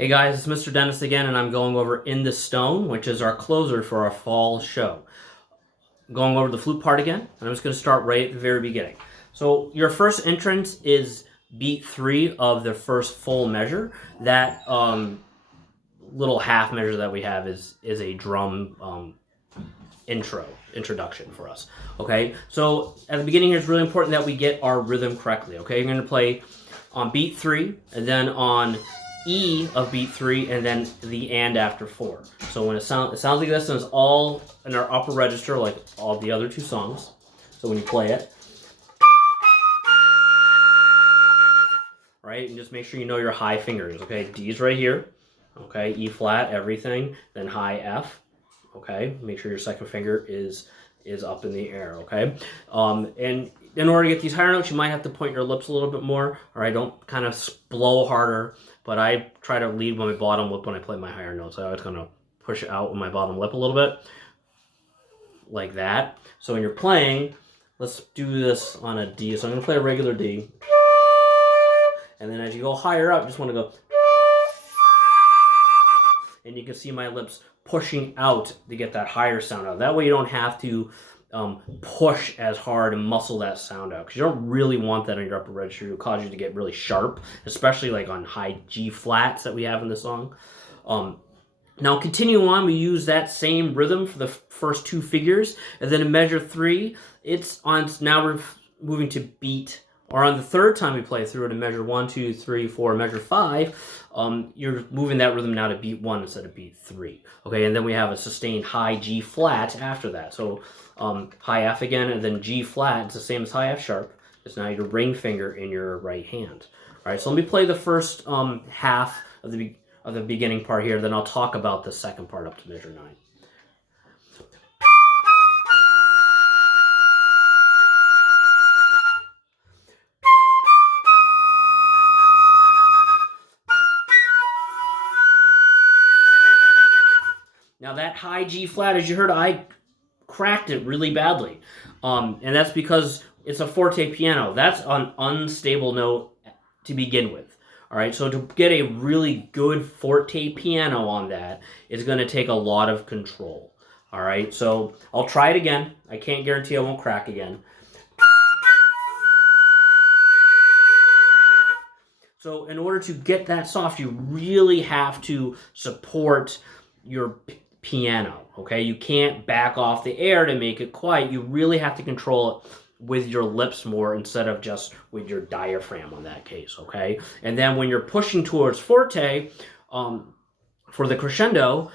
Hey guys, it's Mr. Dennis again, and I'm going over In the Stone, which is our closer for our fall show. Going over the flute part again, and I'm just going to start right at the very beginning. So your first entrance is beat 3 of the first full measure. That little half measure that we have is a drum introduction for us. Okay, so at the beginning here, it's really important that we get our rhythm correctly. Okay, you're going to play on beat 3, and then on E of beat 3, and then the and after 4. So when it sounds like this, and it's all in our upper register, like all the other two songs. So when you play it, right, and just make sure you know your high fingers. Okay, D's right here. Okay, E flat, everything, then high F. Okay, make sure your second finger is up in the air. Okay, and in order to get these higher notes, you might have to point your lips a little bit more. All right, don't kind of blow harder. But I try to lead with my bottom lip when I play my higher notes. I always kind of push out with my bottom lip a little bit, like that. So when you're playing, let's do this on a D. So I'm going to play a regular D. And then as you go higher up, you just want to go. And you can see my lips pushing out to get that higher sound out. That way you don't have to push as hard and muscle that sound out, because you don't really want that on your upper register. It'll cause you to get really sharp, especially like on high G flats that we have in the song. Now continuing on, we use that same rhythm for the first two figures, and then in measure 3, it's on. Now we're moving to beat, or on the third time we play through it in measure 1, 2, 3, 4, measure 5, you're moving that rhythm now to beat 1 instead of beat 3. Okay, and then we have a sustained high G flat after that. So high F again, and then G flat. It's the same as high F sharp. It's now your ring finger in your right hand. All right, so let me play the first half of the beginning part here. Then I'll talk about the second part up to measure 9. Now that high G flat, as you heard, I cracked it really badly. And that's because it's a forte piano. That's an unstable note to begin with. All right, so to get a really good forte piano on that is going to take a lot of control. All right, so I'll try it again. I can't guarantee I won't crack again. So in order to get that soft, you really have to support your piano, okay? You can't back off the air to make it quiet. You really have to control it with your lips more instead of just with your diaphragm on that case, okay? And then when you're pushing towards forte, for the crescendo,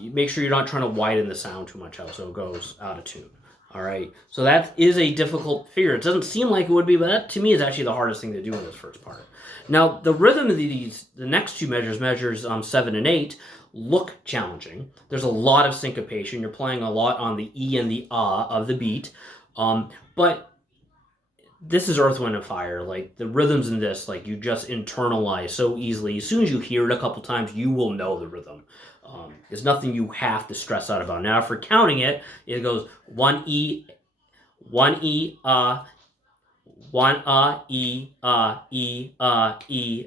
make sure you're not trying to widen the sound too much out so it goes out of tune. All right, so that is a difficult figure. It doesn't seem like it would be, but that to me is actually the hardest thing to do in this first part. Now, the rhythm of the next two measures, 7 and 8, look challenging. There's a lot of syncopation. You're playing a lot on the E and the ah of the beat. But this is Earth, Wind, and Fire. Like, the rhythms in this, like, you just internalize so easily. As soon as you hear it a couple times, you will know the rhythm. There's nothing you have to stress out about. Now, if we're counting it, it goes 1 E, 1 E, 1 E, E, E,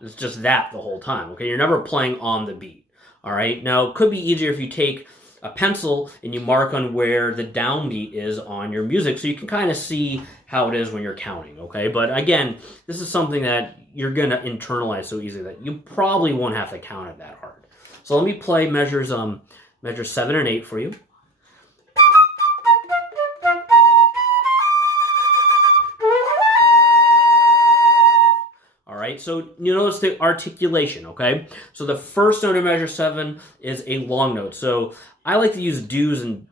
It's just that the whole time, okay? You're never playing on the beat, all right? Now, it could be easier if you take a pencil and you mark on where the downbeat is on your music so you can kind of see how it is when you're counting, okay? But again, this is something that you're going to internalize so easily that you probably won't have to count it that hard. So let me play measures 7 and 8 for you. All right, so you notice the articulation, okay? So the first note of measure 7 is a long note. So I like to use do's and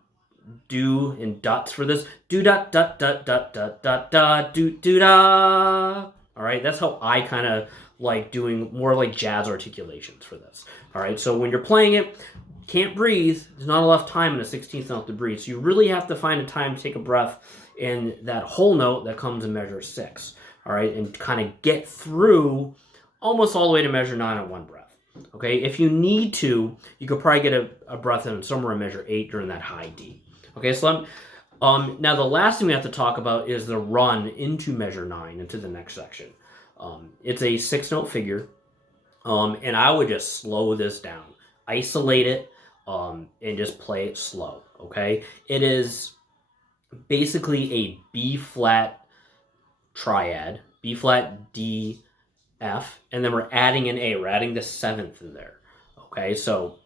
do and dots for this. Do dot dot dot dot dot dot dot do do da. All right, that's how I kind of like doing more like jazz articulations for this. All right, so when you're playing it, can't breathe. There's not enough time in the 16th note to breathe. So you really have to find a time to take a breath in that whole note that comes in measure 6. All right, and kind of get through almost all the way to measure 9 on one breath. Okay, if you need to, you could probably get a breath in somewhere in measure 8 during that high D. Okay, so now the last thing we have to talk about is the run into measure 9, into the next section. It's a 6-note figure. And I would just slow this down, isolate it, and just play it slow. Okay, it is basically a B flat triad, B flat, D, F, and then we're adding an A. We're adding the seventh in there. Okay, so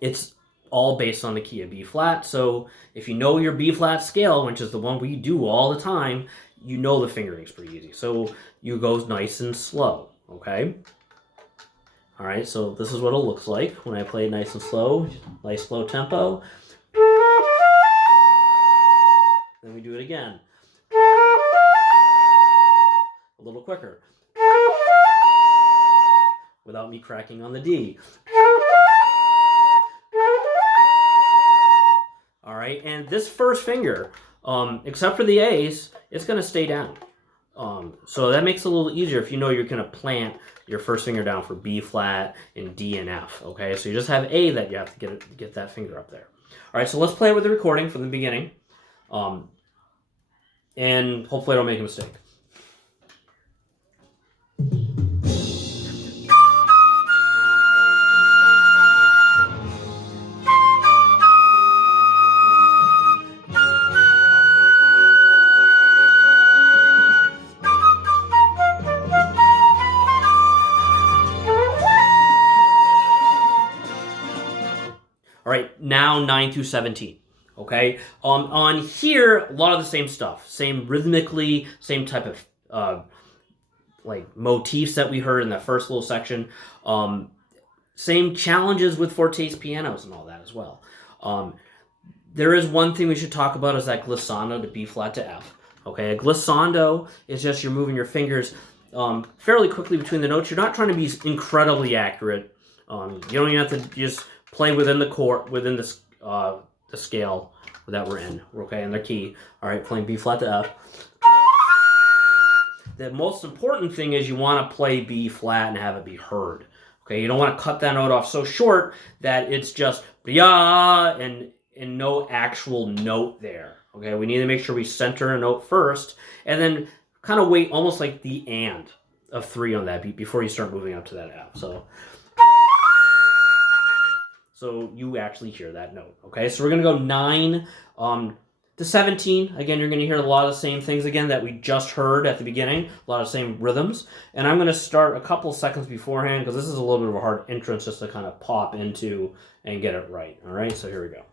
it's all based on the key of B flat. So if you know your B flat scale, which is the one we do all the time, you know the fingering's pretty easy. So you go nice and slow. Okay. All right. So this is what it looks like when I play nice and slow, nice slow tempo. Then we do it again. A little quicker. Without me cracking on the D. All right, and this first finger, except for the A's, it's going to stay down. So that makes it a little easier if you know you're going to plant your first finger down for B flat and D and F. Okay, so you just have A that you have to get that finger up there. All right, so let's play with the recording from the beginning, and hopefully I don't make a mistake. All right, now 9 through 17. Okay, on here, a lot of the same stuff, same rhythmically, same type of like motifs that we heard in that first little section. Same challenges with fortes pianos and all that as well. There is one thing we should talk about is that glissando to B flat to F. Okay, a glissando is just you're moving your fingers fairly quickly between the notes. You're not trying to be incredibly accurate. You don't even have to just play within the chord, within the scale that we're in. Okay, and the key. All right, playing B flat to F. The most important thing is you want to play B flat and have it be heard. Okay, you don't want to cut that note off so short that it's just yeah and no actual note there. Okay, we need to make sure we center a note first and then kind of wait almost like the and of 3 on that beat before you start moving up to that F. So you actually hear that note. Okay, so we're going to go 9 to 17. Again, you're going to hear a lot of the same things again that we just heard at the beginning, a lot of the same rhythms. And I'm going to start a couple seconds beforehand because this is a little bit of a hard entrance just to kind of pop into and get it right. All right, so here we go.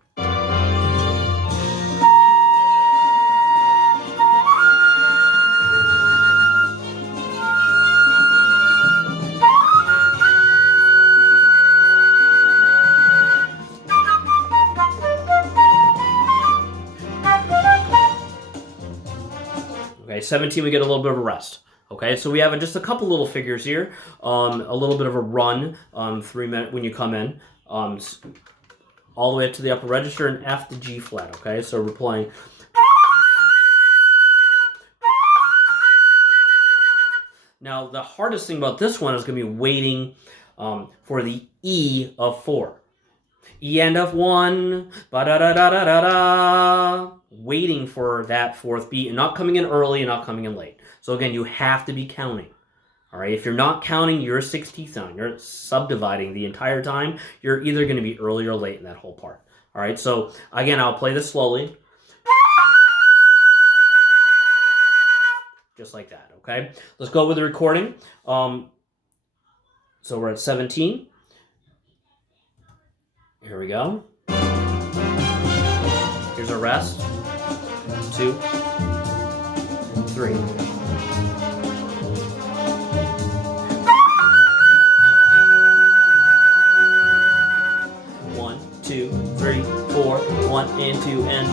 Okay, 17 we get a little bit of a rest. Okay, so we have just a couple little figures here, a little bit of a run, 3 minutes when you come in, all the way up to the upper register and F to G flat. Okay, so we're playing. Now the hardest thing about this one is going to be waiting for the E of 4. E end of 1, ba-da-da-da-da-da-da, waiting for that 4th beat and not coming in early and not coming in late. So again, you have to be counting. All right, if you're not counting your 16th time, you're subdividing the entire time, you're either going to be early or late in that whole part. All right, so again, I'll play this slowly. Just like that, okay? Let's go with the recording. So we're at 17. Here we go. Here's our rest. 2, 3. One, 2, 3, 4. 1 and 2 and.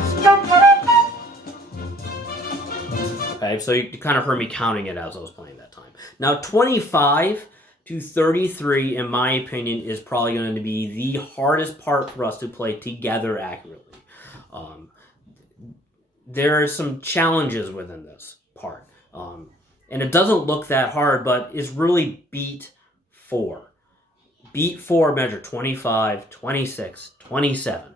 Okay, so you kind of heard me counting it as I was playing that time. Now 25 to 33, in my opinion, is probably going to be the hardest part for us to play together accurately. There are some challenges within this part. And it doesn't look that hard, but it's really beat 4. Beat 4 measure 25, 26, 27.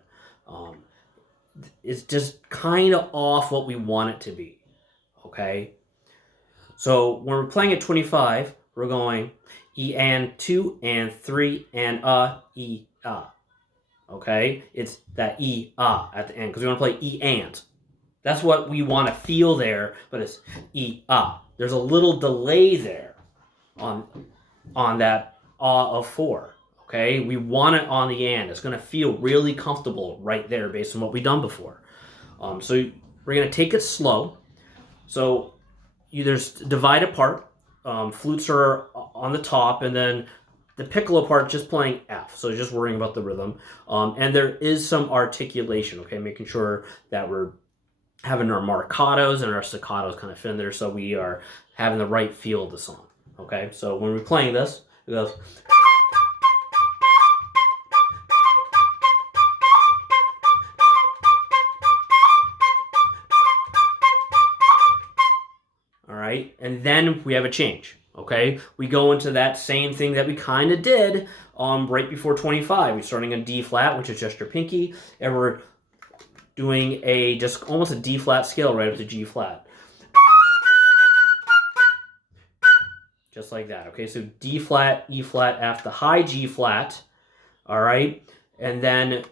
It's just kind of off what we want it to be. Okay? So when we're playing at 25, we're going E and 2 and 3 and E Okay, it's that E at the end because we want to play E and. That's what we want to feel there, but it's E There's a little delay there on that of 4. Okay, we want it on the and. It's going to feel really comfortable right there based on what we've done before. So we're going to take it slow. So there's divide apart. Flutes are on the top, and then the piccolo part just playing F. So just worrying about the rhythm. And there is some articulation, okay, making sure that we're having our marcatos and our staccatos kind of fit in there so we are having the right feel of the song. Okay, so when we're playing this, it goes. All right, and then we have a change. Okay, we go into that same thing that we kind of did right before 25. We're starting on D flat, which is just your pinky, and we're doing just almost a D flat scale right up to G flat. Just like that, okay? So D flat, E flat, F, the high G flat, all right? And then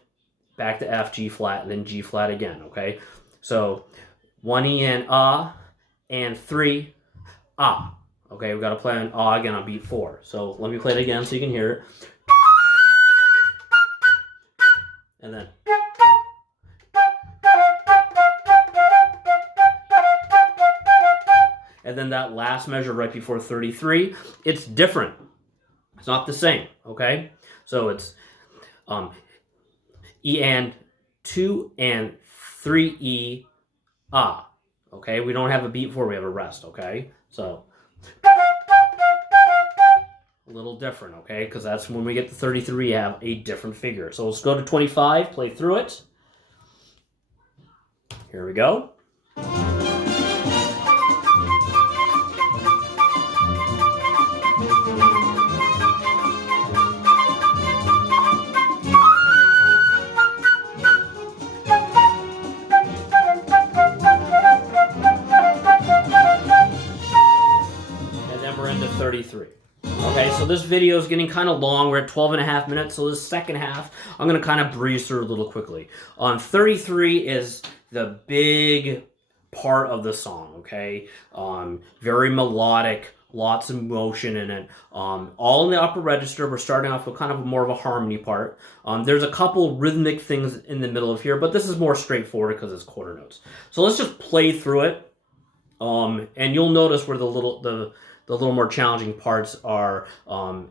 back to F, G flat, and then G flat again, okay? So 1 E and 3 Okay, we got to play on again on beat 4. So let me play it again so you can hear it. And then. And then that last measure right before 33, it's different. It's not the same, okay? So it's E and 2 and 3 E, okay? We don't have a beat 4, we have a rest, okay? So a little different, okay? Because that's when we get to 33, you have a different figure. So let's go to 25, play through it. Here we go. And then we're into 33. Okay, so this video is getting kind of long. We're at 12 and a half minutes, so this second half, I'm going to kind of breeze through a little quickly. 33 is the big part of the song, okay? Very melodic, lots of motion in it. All in the upper register. We're starting off with kind of more of a harmony part. There's a couple rhythmic things in the middle of here, but this is more straightforward because it's quarter notes. So let's just play through it, and you'll notice where the little more challenging parts are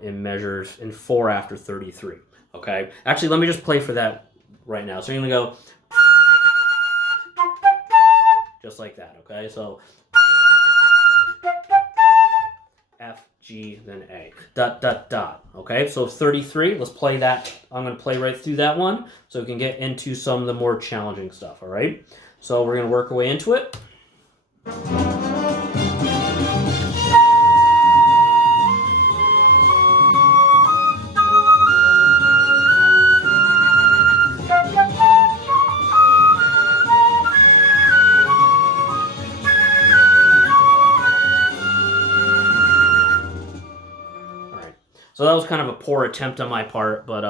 in measures in 4 after 33, okay? Actually, let me just play for that right now. So you're going to go just like that, okay? So F, G, then A, dot, dot, dot, okay? So 33, let's play that. I'm going to play right through that one so we can get into some of the more challenging stuff, all right? So we're going to work our way into it. So that was kind of a poor attempt on my part, but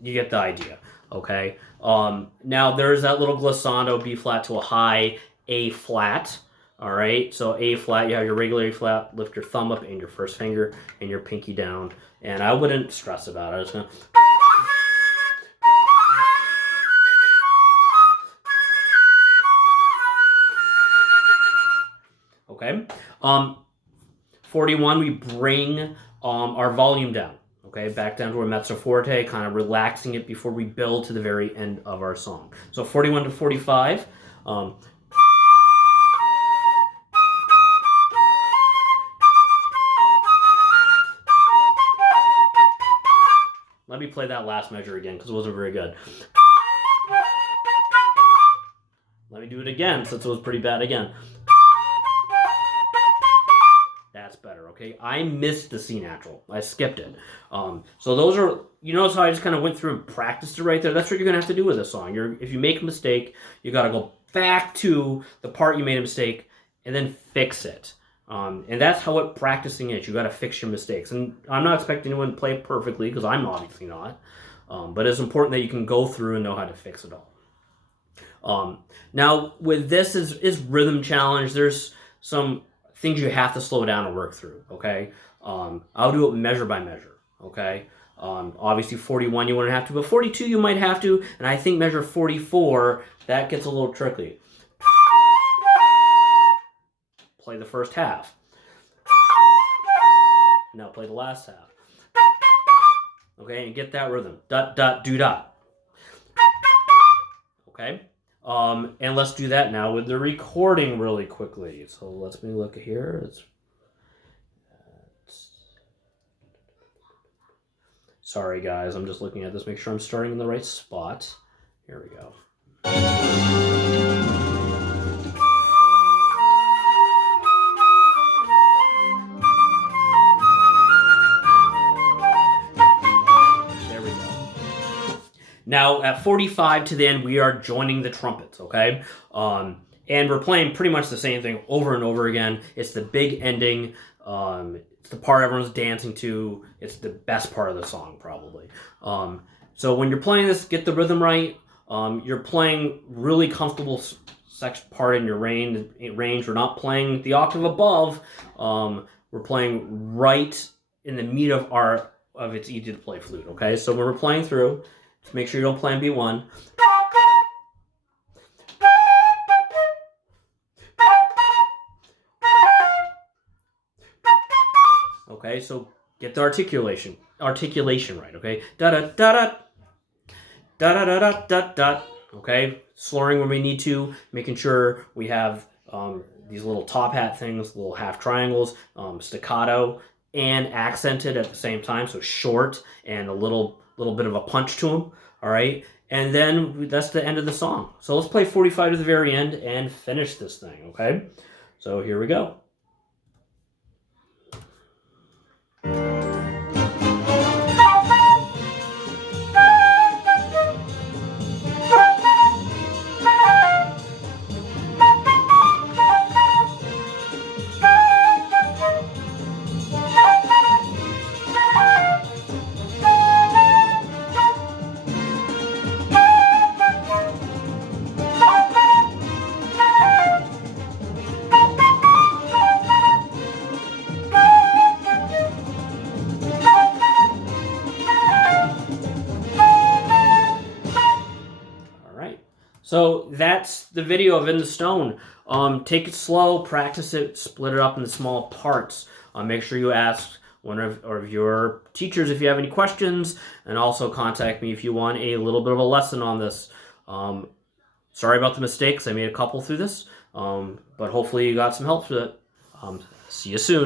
you get the idea, okay? Now there's that little glissando, B flat to a high A flat, all right? So A flat, you have your regular A flat, lift your thumb up and your first finger and your pinky down. And I wouldn't stress about it. I was gonna... Okay? 41, we bring our volume down, okay? Back down to our mezzo forte, kind of relaxing it before we build to the very end of our song. So 41 to 45. Let me play that last measure again because it wasn't very good. Let me do it again since it was pretty bad again. That's better, okay? I missed the C natural. I skipped it. So those are, you notice how I just kind of went through and practiced it right there? That's what you're going to have to do with this song. If you make a mistake, you got to go back to the part you made a mistake and then fix it, And that's how what practicing is. You got to fix your mistakes. And I'm not expecting anyone to play it perfectly because I'm obviously not. But it's important that you can go through and know how to fix it all. Now, with this is rhythm challenge. There's some things you have to slow down and work through. Okay, I'll do it measure by measure. Okay, obviously 41 you wouldn't have to, but 42 you might have to, and I think measure 44 that gets a little tricky. Play the first half. Now play the last half. Okay, and get that rhythm. Dot, dot, do, dot. Okay? And let's do that now with the recording really quickly. So let's look here. Sorry, guys. I'm just looking at this. Make sure I'm starting in the right spot. Here we go. Now, at 45 to the end, we are joining the trumpets, okay? And we're playing pretty much the same thing over and over again. It's the big ending. It's the part everyone's dancing to. It's the best part of the song, probably. So when you're playing this, get the rhythm right. You're playing really comfortable section part in your range. We're not playing the octave above. We're playing right in the meat of it's easy to play flute, okay? So when we're playing through, just make sure you don't play on B1. Okay, so get the articulation right, okay? Da da da da da da da da da da. Okay, slurring when we need to, making sure we have these little top hat things, little half triangles, staccato, and accented at the same time, so short and a little bit of a punch to them. All right, and then that's the end of the song. So let's play 45 to the very end and finish this thing. Okay, so here we go. So that's the video of In the Stone. Take it slow, practice it, split it up into small parts. Make sure you ask one of your teachers if you have any questions, and also contact me if you want a little bit of a lesson on this. Sorry about the mistakes. I made a couple through this, but hopefully you got some help with it. See you soon.